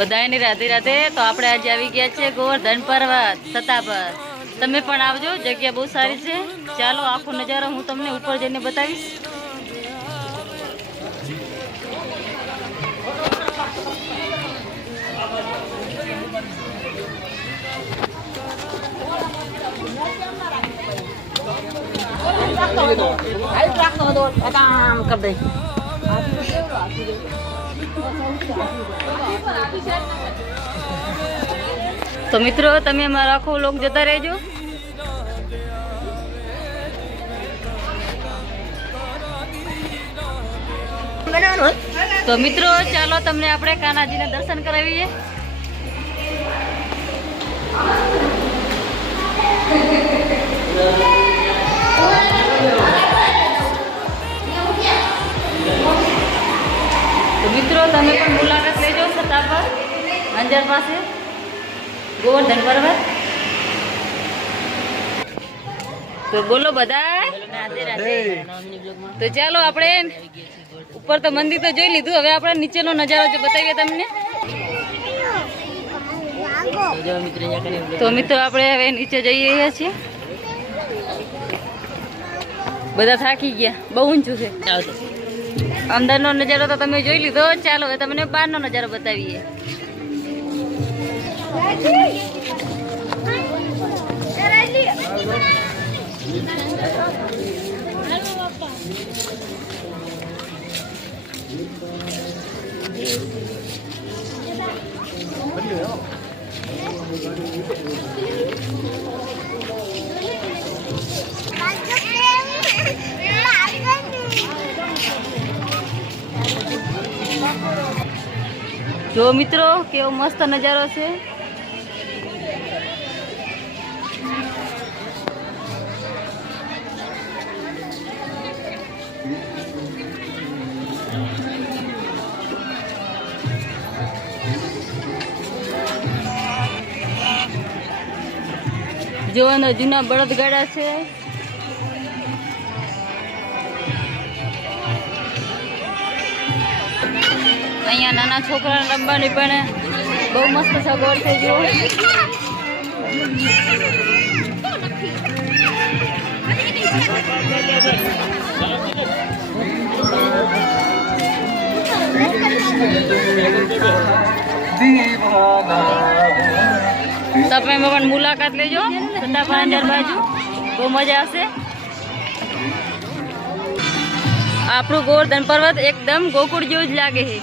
બધાને રાધે રાધે। તો આપણે આજે આવી ગયા છે ગોવર્ધન પર્વત સતા પર। તમે પણ આવજો, જગ્યા બહુ સારી છે। ચાલો આખો નજારો હું તમને ઉપર જઈને બતાવીશ। તો મિત્રો તમે અમારો આખો વ્લોગ જોતા રહેજો। તો મિત્રો ચાલો તમને આપણે કાનાજીના દર્શન કરાવીએ। તો મિત્રો તમે પણ મુલાકાત લેજો સતા પર અંજાર પાસે ગોવર્ધન પર્વત। તો બોલો બધા રાધે રાધે। તો ચાલો આપણે ઉપર તો મંદિર તો જોઈ લીધું, હવે આપણે નીચેનો નજારો જો બતાવીએ તમને। તો મિત્રો આપણે હવે નીચે જઈ રહ્યા છીએ। બધા થાકી ગયા, બહુ ઊંચું છે। અંદરનો નજારો તો તમે જોઈ લીધો, ચાલો હવે તમને બહારનો નજારો બતાવીએ। જો મિત્રો કેવો મસ્ત નજારો છે। જો અંદર જૂના બળદગાડા છે। અહીંયા નાના છોકરાને રમવાની પણ બહુ મસ્ત સગવડ થઈ ગયો। તમે પણ મુલાકાત લેજો સતા પર અંજાર બાજુ, બહુ મજા આવશે। આપણું ગોવર્ધન પર્વત એકદમ ગોકુળ જેવું જ લાગે છે।